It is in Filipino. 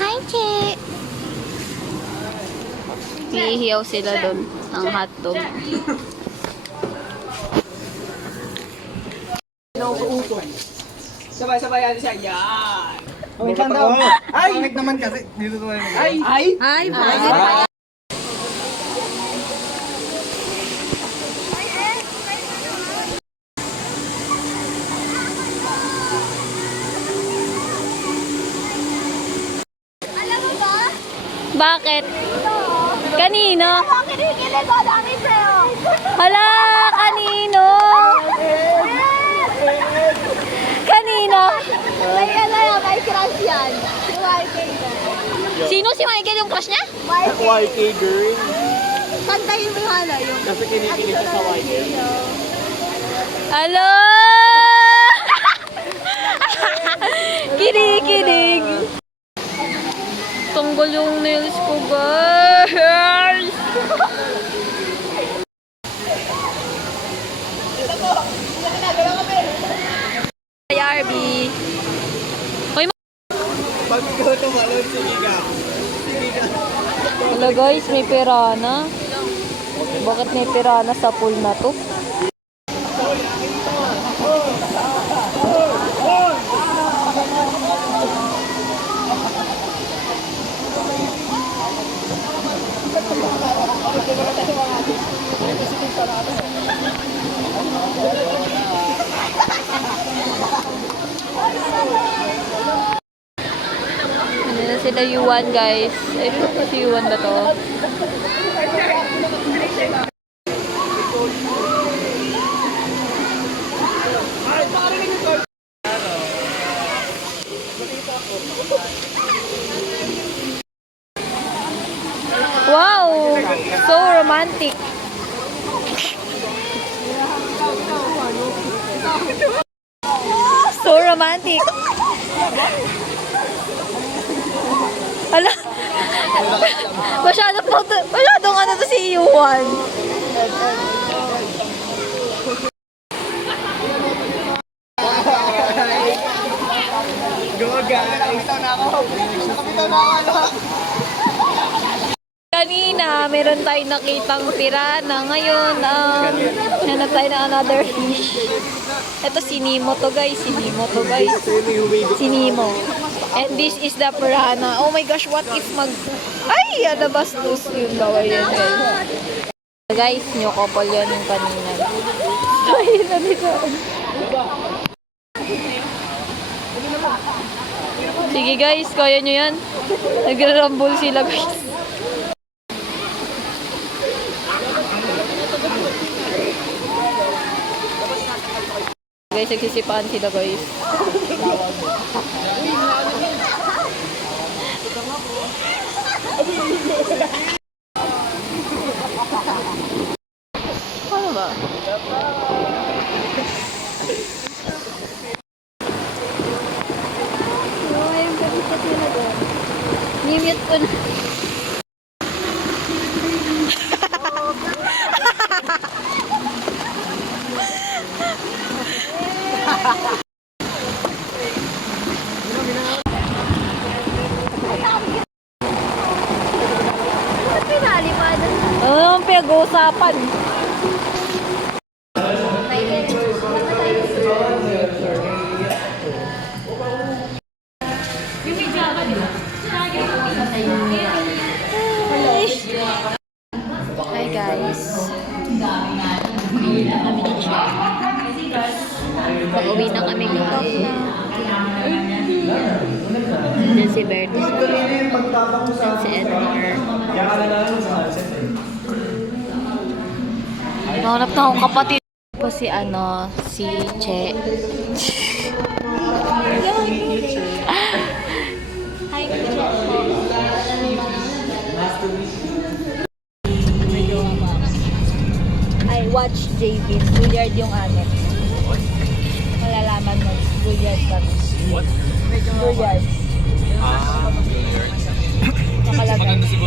Hi, Che! Hihiyaw sila doon ng hotdog. Sabay-sabay yan siya. Yan! Wait lang daw. Ay! Pangit naman kasi. Dito to ay. Ay! Ay, pangit. Bakit? Kanino? Kinikilig ko dami sa'yo. Hala, kanino? Kanino? May may crush yan. Si YK girl. Sino si Michael yung crush niya? YK girl. Kantahin mo yung yung... Kasi kinikilig ka sa YK. Alo! Kinikilig. Tunggal yung nails ko, guys. Ay, RB. Hoy, Pag ikaw tumalon, sige ka. hello guys, may pirana. Bakit may pirana sa pool na to? Ano na sila Yuan, guys. Ay, si Yuan ba to? Wow! So romantic. So romantic. Ala. Masyadong ano to si Yuan. Go guys! Nakapitaw na ako! Nakapitaw na ako! Kanina, meron tayong nakitang pirana. Ngayon, hanap tayo ng another fish. Ito si Nemo to guys. Si Nemo to guys. Si Nemo. And this is the piranha. Oh my gosh, what if ay, alabastos yun. Bawal yun guys. Guys, new couple yun yung kanina. Ay, nalito. Sige guys, kaya nyo yan. Nagrarambol sila guys. Guys, nagsisipaan sila guys. Ano ba? Ayun, pag-isip nila doon. Nimute ko na. Ano ang pinag-uusapan? Hi guys. Pauwi na kami guys. Then si Bertus. Then si Edmar. Nahanap na akong kapatid. Po si si Che. Hi, Che. I watch JP. Bulliard yung amin. Malalaman mo. Bulliard kami. What? Bulliard. Ah, Nakalagay.